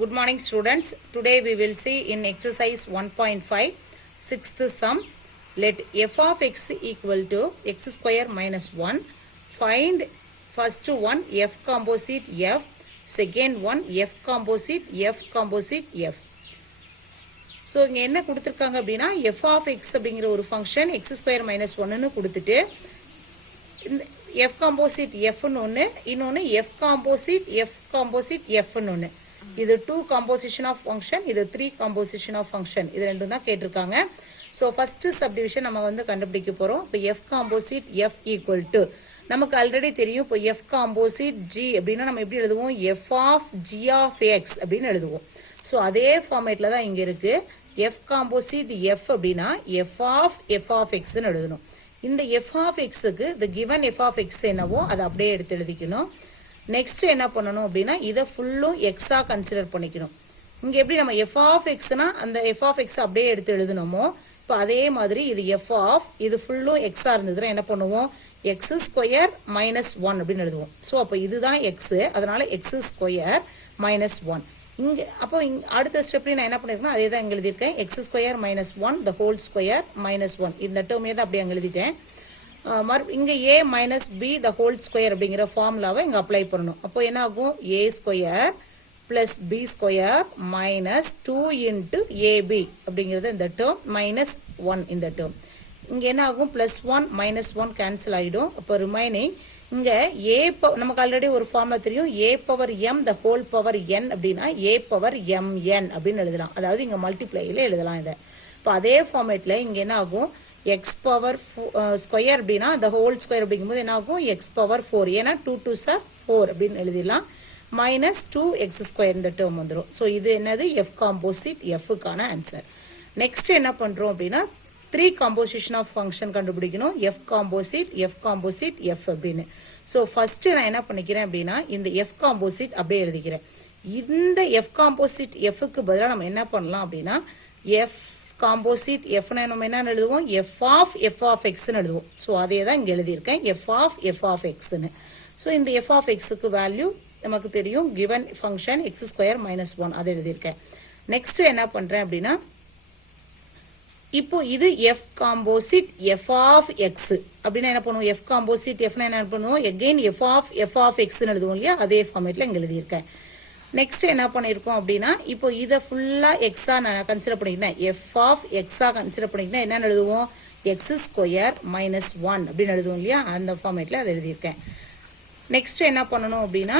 Good morning students. Today we will see in exercise 1.5 sixth sum. Let f of x equal to x square minus 1. Find first one f composite f, second one f composite f. So இங்க என்ன கொடுத்திருக்காங்க அப்படினா f of x அப்படிங்கிற ஒரு function x square minus 1 ன்னு கொடுத்துட்டு f composite f ன்னு ஒன்னு இன்னொன்னு f composite f ன்னு ஒன்னு இது 2 composition of function இது 3 composition of function இது ரெண்டும் தான் கேட்டிருக்காங்க. So first subdivision நம்ம வந்து கண்டுபிடிக்க போறோம். இப்போ f composite f equal to நமக்கு ஆல்ரெடி தெரியும். இப்போ f composite g அப்படினா நம்ம எப்படி எழுதுவோம்? f of g of x அப்படினு எழுதுவோம். So அதே ஃபார்மேட்ல தான் இங்க இருக்கு. f composite f அப்படினா f of x ன்னு எழுதணும். இந்த f of x க்கு the given f of x என்னவோ அதை அப்படியே எடுத்து எழுதிக்கணும். நெக்ஸ்ட் என்ன பண்ணணும் அப்படினா இத ஃபுல்லும் x ஆ கன்சிடர் பண்ணிக்கணும். இங்க எப்படி நம்ம f of x னா அந்த f of x அப்படியே எடுத்து எழுதணுமோ இப்போ அதே மாதிரி இது f of இது ஃபுல்லும் x ஆ இருந்ததுனா என்ன பண்ணுவோம்? x ஸ்கொயர் minus 1 அப்படினு எழுதுவோம். சோ அப்ப இதுதான் x அதனால x ஸ்கொயர் minus 1. இங்க அப்போ அடுத்த ஸ்டெப்ல நான் என்ன பண்ணிருக்கேன் அதே தான் இங்க எழுதிருக்கேன் x square minus 1 the whole square minus 1 இந்த டேர்ம் ஏதா அப்படியே அங்க எழுதிட்டேன். இங்க a minus b the whole square அப்படிங்கிற ஃபார்முலாவை இங்க அப்ளை பண்ணணும். அப்போ என்ன ஆகும்? a square plus b square minus 2 into ab அப்படிங்கிறது இந்த டேர்ம் minus 1 இந்த டேர்ம். இங்க என்ன ஆகும்? plus 1 minus 1 கேன்சல் ஆயிடும். அப்போ ரிமைனிங் இங்க a நமக்கு ஆல்ரெடி ஒரு ஃபார்முலா தெரியும். a power m the whole power n அப்படினா a power mn அப்படினு எழுதலாம். அதாவது இங்க மல்டிப்ளைல எழுதலாம் இத. இப்போ அதே ஃபார்மேட்ல இங்க என்ன ஆகும்? x power square அப்படினா the whole square அப்படிங்கும்போது என்ன ஆகும்? x power 4 ஏனா 2 2s are 4 அப்படினு எழுதிடலாம். minus 2x square இந்த டேர்ம் வந்துரும். சோ இது என்னது? f composite f க்கான ஆன்சர். நெக்ஸ்ட் என்ன பண்றோம் அப்படினா 3 composition of function கண்டுபிடிக்கணும். f composite f அப்படினு. சோ ஃபர்ஸ்ட் நான் என்ன பண்ணிக்கிறேன் அப்படினா இந்த f composite அப்படியே எழுதிக்கிறேன். இந்த f composite f க்கு பதிலா நம்ம என்ன பண்ணலாம் அப்படினா f composite f னா நம்ம என்ன எழுதுவோம்? f of x ன்னு எழுதுவோம். சோ அதே தான் இங்க எழுதி இருக்கேன் f of x ன்னு. சோ இந்த f of x க்கு வேல்யூ நமக்கு தெரியும் given function x square minus 1 அதை எழுதி இருக்கேன். நெக்ஸ்ட் என்ன பண்றேன் அப்படினா இப்போ இது f composite f of x அப்படினா என்ன பண்ணுவோம்? f composite f னா என்ன பண்ணுவோம்? again f of x ன்னு எழுதுவோம் இல்லையா? அதே ஃபார்மேட்ல இங்க எழுதி இருக்கேன். நெக்ஸ்ட் என்ன பண்ணிருக்கோம் அப்படினா இப்போ இத ஃபுல்லா x ஆ நான் கன்சிடர் பண்ணிக்கிறேன். f of x ஆ கன்சிடர் பண்ணிக்கிறேன். என்ன எழுதுவோம்? x ஸ்கொயர் minus 1 அப்படி எழுதுவோம் இல்லையா? அந்த ஃபார்மேட்ல அதை எழுதி இருக்கேன். நெக்ஸ்ட் என்ன பண்ணனும் அப்படினா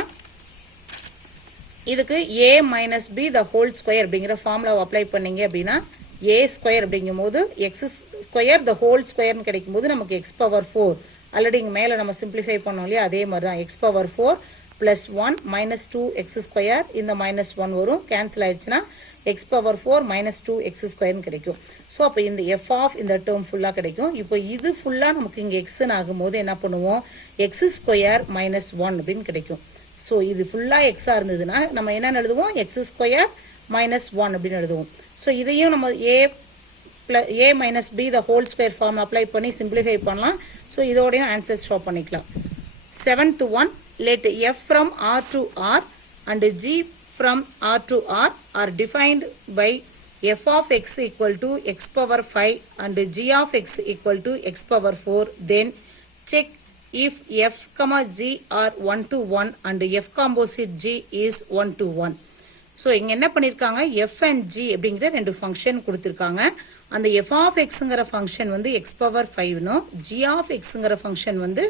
இதுக்கு a minus b the whole square அப்படிங்கற ஃபார்முலாவை அப்ளை பண்ணீங்க அப்படினா a ஸ்கொயர் அப்படிங்கும்போது x square the whole square ன்னு கிடைக்கும்போது நமக்கு x power 4 ஆல்ரெடி இங்க மேல நம்ம சிம்பிளிஃபை பண்ணோம் இல்லையா? அதே மாதிரி தான் x power 4 plus 1 minus 2x square இந்த minus 1 வரும் cancel ஆயிடுச்சுனா x power 4 minus 2x square ன்னு கிடைக்கும். சோ அப்ப இந்த f of இந்த டேர்ம் ஃபுல்லா கிடைக்கும். இப்போ இது ஃபுல்லா நமக்கு இங்க x ன்னு ஆகும்போது என்ன பண்ணுவோம்? x square minus 1 அப்படினு கிடைக்கும். சோ இது ஃபுல்லா x ஆ இருந்ததுனா நம்ம என்ன எழுதுவோம்? x square minus 1 அப்படினு எழுதுவோம். சோ இதையும் நம்ம a minus b the whole square form apply பண்ணி சிம்பிளிஃபை பண்ணலாம். சோ இதோட ஆன்சர் ஸ்டாப் பண்ணிக்கலாம். 7th one, let f from R to R and g from R to R are defined by f of x equal to x power 5 and g of x equal to x power 4. Then check if f comma g are 1 to 1 and f composite g is 1 to 1. So இங்க என்ன பண்ணிருக்காங்க? f and g அப்படிங்கற ரெண்டு function கொடுத்திருக்காங்க. அந்த f of xங்கற function வந்து x power 5 னோ g of xங்கற ஃபங்க்ஷன் வந்து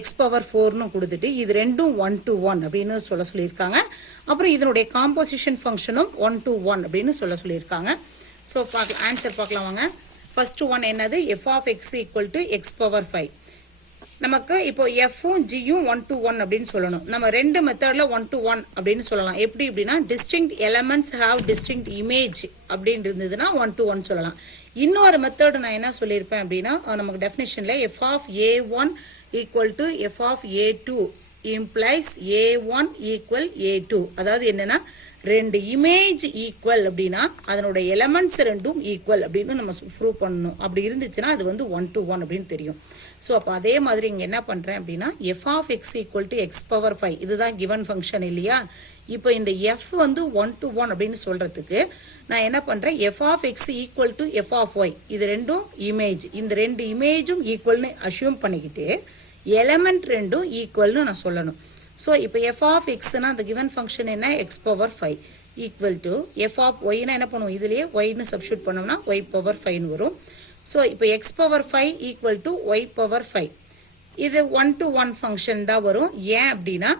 x power 4 னு கொடுத்துட்டு இது ரெண்டும் 1 to 1 அப்படினு சொல்லிருக்காங்க. அப்புறம் இதனுடைய காம்போசிஷன் ஃபங்க்ஷனும் 1 to 1 அப்படினு சொல்லிருக்காங்க. சோ ஆன்சர் பார்க்கலாம் வாங்க. ஃபர்ஸ்ட் ஒன் என்னது? f of x equal to x power 5. நமக்கு இப்போ f um g um 1 to 1 அப்படினு சொல்லணும். நம்ம ரெண்டு மெத்தட்ல 1 to 1 அப்படினு சொல்லலாம். எப்படி அப்படினா distinct elements have distinct image அப்படினு இருந்ததுனா 1 to 1 சொல்லலாம். இன்னொரு மெத்தட் நான் என்ன சொல்லிருப்பேன் அப்படினா நமக்கு டெஃபினிஷன்ல f of a1 equal to f of a2 implies a1 equal a2. அதாவது என்னன்னா ரெண்டு இமேஜ் ஈக்குவல் அப்படினா அதனுடைய எலிமெண்ட்ஸ் ரெண்டும் ஈக்குவல் அப்படினு நம்ம ப்ரூவ் பண்ணனும். அப்படி இருந்துச்சுனா அது வந்து 1 to 1 அப்படினு தெரியும். ஸோ அப்போ அதே மாதிரி இங்கே என்ன பண்ணுறேன் அப்படின்னா f of x equal to x power 5 இதுதான் given function இல்லையா. இப்போ இந்த f வந்து 1 to 1 அப்படின்னு சொல்கிறதுக்கு நான் என்ன பண்ணுறேன், f of x equal to f of y இது ரெண்டும் இமேஜ், இந்த ரெண்டு இமேஜும் ஈக்குவல்னு அஷ்யூம் பண்ணிக்கிட்டு எலமெண்ட் ரெண்டும் ஈக்குவல்னு நான் சொல்லணும். ஸோ இப்போ f of xனா அந்த given function என்ன, x power 5 equal to f of yனா என்ன பண்ணுவோம், இதுலேயே yன்னு சப்ஸ்டியூட் பண்ணோம்னா y power 5 வரும். ஸோ இப்போ x power 5 equal to y power 5 இது 1 to 1 ஃபங்க்ஷன் தான் வரும். ஏன் அப்படின்னா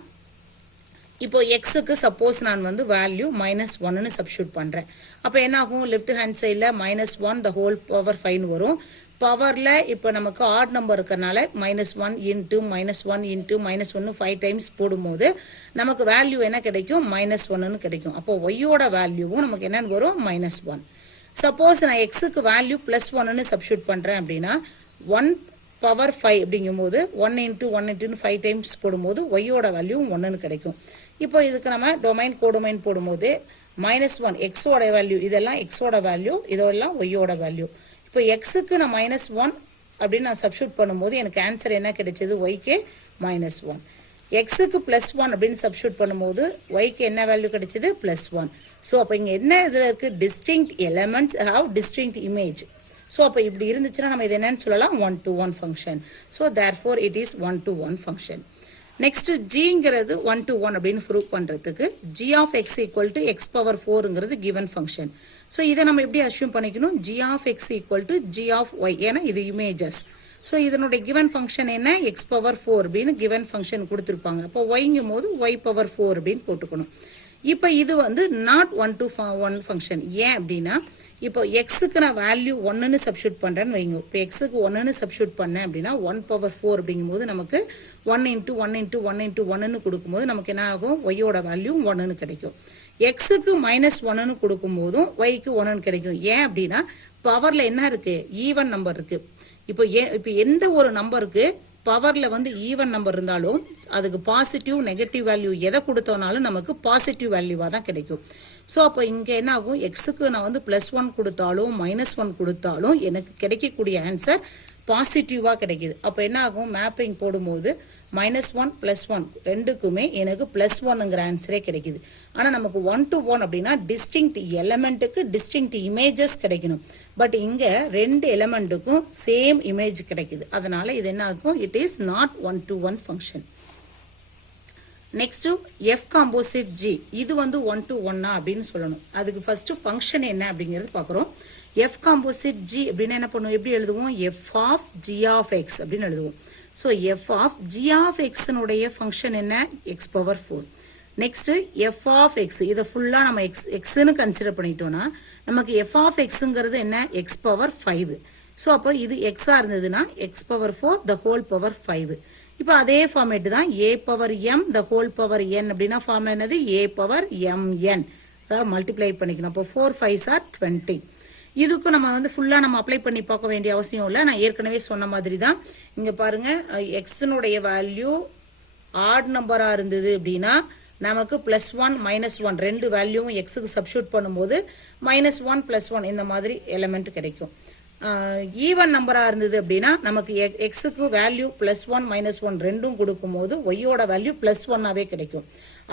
இப்போ எக்ஸுக்கு சப்போஸ் நான் வந்து வேல்யூ -1ன்னு சப்ஸ்டியூட் பண்ணுறேன். அப்போ என்ன ஆகும், லெஃப்ட் ஹேண்ட் சைடில் -1 the whole power 5 வரும். பவரில் இப்போ நமக்கு ஆட் நம்பர் இருக்கிறனால -1 into -1 into -1 5 டைம்ஸ் போடும்போது நமக்கு வேல்யூ என்ன கிடைக்கும், -1ன்னு கிடைக்கும். அப்போ ஒய்யோட வேல்யூவும் நமக்கு என்னன்னு வரும், -1. சப்போஸ் நான் எக்ஸுக்கு வேல்யூ +1ன்னு சப்ஸ்டியூட் பண்ணுறேன் அப்படின்னா 1 power 5 அப்படிங்கும்போது 1 into 1 into 5 டைம்ஸ் போடும்போது ஒய்யோட வேல்யூ 1ன்னு கிடைக்கும். இப்போ இதுக்கு நம்ம டொமைன் கோடொமைன் போடும்போது -1 எக்ஸோட வேல்யூ, இதெல்லாம் எக்ஸோட வேல்யூ, இதெல்லாம் ஒய்யோட வேல்யூ. இப்போ எக்ஸுக்கு நான் -1 அப்படின்னு நான் சப்ஸ்டியூட் பண்ணும்போது எனக்கு ஆன்சர் என்ன கிடைச்சது, ஒய்க்கு -1. எக்ஸுக்கு +1 அப்படின்னு சப்ஸ்டியூட் பண்ணும்போது ஒய்க்கு என்ன வேல்யூ கிடைச்சது, +1. ஸோ அப்போ இங்கே என்ன இதில் இருக்குது, distinct elements have distinct image. So அப்போ இப்படி இருந்துச்சுன்னா நம்ம இது என்னன்னு சொல்லலாம், 1 to 1 function. So therefore it is 1 to 1 function. Next ஜிங்கிறது 1 to 1 அப்படின்னு ப்ரூவ் பண்ணுறதுக்கு g of x equal to x power 4ங்கிறது given function. So இதை நம்ம எப்படி அஷ்யூம் பண்ணிக்கணும், g of x equal to g of y, ஏன்னா இது இமேஜஸ். ஸோ இதனுடைய given ஃபங்க்ஷன் என்ன, x power 4 அப்படின்னு given ஃபங்க்ஷன் கொடுத்துருப்பாங்க. அப்போ yங்கும் போது y power 4 அப்படின்னு போட்டுக்கணும். இப்போ இது வந்து நாட் 1 to 1 ஃபங்க்ஷன். ஏன் அப்படின்னா இப்போ எக்ஸுக்கு நான் வேல்யூ 1ன்னு சப்ஸ்டியூட் பண்ணுறேன்னு வைங்க. இப்போ எக்ஸுக்கு 1ன்னு சப்ஸ்டியூட் பண்ணேன் அப்படின்னா 1 power 4 அப்படிங்கும்போது நமக்கு 1 into 1 into 1 into 1ன்னு கொடுக்கும்போது நமக்கு என்ன ஆகும், ஒய்யோட வேல்யூ 1ன்னு கிடைக்கும். எக்ஸுக்கு -1ன்னு கொடுக்கும்போதும் ஒய்க்கு 1ன்னு கிடைக்கும். ஏன் அப்படின்னா பவரில் என்ன இருக்குது, ஈவன் நம்பர் இருக்குது. இப்போ எந்த ஒரு நம்பருக்கு பவரில் வந்து ஈவன் நம்பர் இருந்தாலும் அதுக்கு பாசிட்டிவ் நெகட்டிவ் வேல்யூ எதை கொடுத்தோனாலும் நமக்கு பாசிட்டிவ் வேல்யூவாக தான் கிடைக்கும். ஸோ அப்போ இங்கே என்ன ஆகும், எக்ஸுக்கு நான் வந்து +1 கொடுத்தாலும் -1 கொடுத்தாலும் எனக்கு கிடைக்கக்கூடிய ஆன்சர் பாசிட்டிவாக கிடைக்கிது. அப்போ என்ன ஆகும், மேப்பிங் போடும்போது -1 +1 ரெண்டுக்குமே எனக்கு +1ங்கிற ஆன்சரே கிடைக்குது. ஆனால் நமக்கு 1 to 1 அப்படின்னா டிஸ்டிங்க்ட் எலமெண்ட்டுக்கு டிஸ்டிங்க்ட் இமேஜஸ் கிடைக்கணும். பட் இங்கே ரெண்டு எலமெண்ட்டுக்கும் சேம் இமேஜ் கிடைக்குது. அதனால இது என்ன ஆகும், it is not 1 to 1 function. Next F composite G, இது வந்து 1 to 1 அப்படின்னு சொல்லணும். அதுக்கு ஃபர்ஸ்ட் ஃபங்க்ஷன் என்ன அப்படிங்கிறது பார்க்குறோம். எஃப் காம்போசிட் ஜி அப்படின்னா என்ன பண்ணுவோம், எப்படி எழுதுவோம், f of G of x அப்படின்னு எழுதுவோம். So f of G of எக்ஸனுடைய ஃபங்க்ஷன் என்ன, x power 4. Next f of X, இதை ஃபுல்லாக நம்ம எக்ஸ்ன்னு கன்சிடர் பண்ணிட்டோம்னா நமக்கு எஃப் ஆஃப் எக்ஸுங்கிறது என்ன, எக்ஸ் பவர் 5. ஸோ அப்போ இது எக்ஸாக இருந்ததுன்னா X power 4 the whole power 5. இப்போ அதே ஃபார்மேட் தான் a power m the whole power n அப்படின்னா ஃபார்முலா என்னது, a பவர் mn, அதாவது மல்டிப்ளை பண்ணிக்கணும். அப்போ 4 5s are 20. இதுக்கு நம்ம வந்து ஃபுல்லாக நம்ம அப்ளை பண்ணி பார்க்க வேண்டிய அவசியம் இல்லை. நான் ஏற்கனவே சொன்ன மாதிரி தான். இங்கே பாருங்க, எக்ஸனுடைய வேல்யூ ஆட் நம்பராக இருந்தது அப்படின்னா நமக்கு +1 -1 ரெண்டு வேல்யூவும் எக்ஸுக்கு சப்ஸ்டியூட் பண்ணும்போது -1 +1 இந்த மாதிரி எலிமெண்ட் கிடைக்கும். ஈவன் நம்பராக இருந்தது அப்படின்னா நமக்கு எக்ஸுக்கு வேல்யூ +1 -1 ரெண்டும் கொடுக்கும்போது ஒய்யோட வேல்யூ +1ஆவே கிடைக்கும்.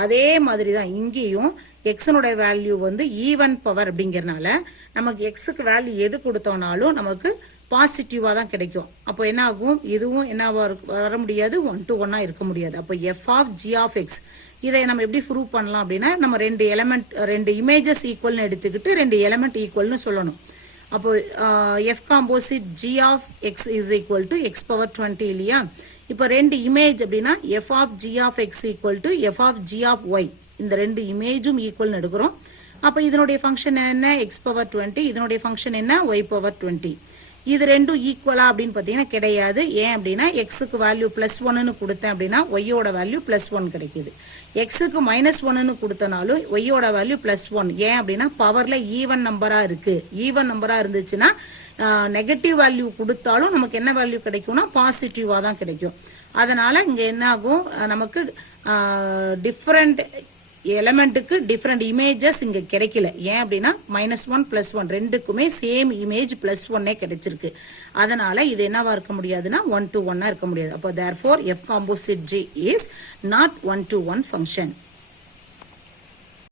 அதே மாதிரி தான் இங்கேயும் எக்ஸனுடைய வேல்யூ வந்து ஈவன் பவர் அப்படிங்கிறனால நமக்கு எக்ஸுக்கு வேல்யூ எது கொடுத்தோம்னாலும் நமக்கு பாசிட்டிவாக தான் கிடைக்கும். அப்போ என்ன ஆகும், இதுவும் என்ன வர முடியாது, 1 to 1 இருக்க முடியாது. அப்போ F of G of X, இதை நம்ம எப்படி ப்ரூவ் பண்ணலாம் அப்படின்னா நம்ம ரெண்டு இமேஜஸ் ஈக்குவல்னு எடுத்துக்கிட்டு ரெண்டு எலிமெண்ட் ஈக்குவல்னு சொல்லணும். அப்போ F composite G of X is equal to X power 20 இல்லையா. இப்போ ரெண்டு இமேஜ் அப்படின்னா F of G of X equal to F of G of Y, இந்த ரெண்டு இமேஜும் ஈக்குவல்னு எடுக்கிறோம். அப்போ இதனுடைய ஃபங்க்ஷன் என்ன, எக்ஸ் பவர் 20, இதனுடைய ஃபங்க்ஷன் என்ன, ஒய் பவர் 20. இது ரெண்டும் ஈக்குவலா அப்படின்னு பார்த்தீங்கன்னா கிடையாது. ஏன் அப்படின்னா எக்ஸுக்கு வேல்யூ +1ன்னு கொடுத்தேன் அப்படின்னா ஒய்யோட வேல்யூ +1 கிடைக்குது. எக்ஸுக்கு -1ன்னு கொடுத்தனாலும் ஒய்யோட வேல்யூ +1. ஏன் அப்படின்னா பவர்ல ஈவன் நம்பரா இருக்கு. ஈவன் நம்பரா இருந்துச்சுன்னா நெகட்டிவ் வேல்யூ கொடுத்தாலும் நமக்கு என்ன வேல்யூ கிடைக்கும்னா பாசிட்டிவா தான் கிடைக்கும். அதனால இங்க என்ன ஆகும், நமக்கு டிஃபரண்ட் எலமெண்ட்டுக்கு டிஃப்ரெண்ட் இமேஜஸ் இங்க கிடைக்கல. ஏன் அப்படின்னா -1 +1 ரெண்டுக்குமே சேம் இமேஜ் +1 கிடைச்சிருக்கு. அதனால இது என்னவா இருக்க முடியாதுன்னா 1 to 1 இருக்க முடியாது. அப்போ therefore F composite G is not 1 to 1 function.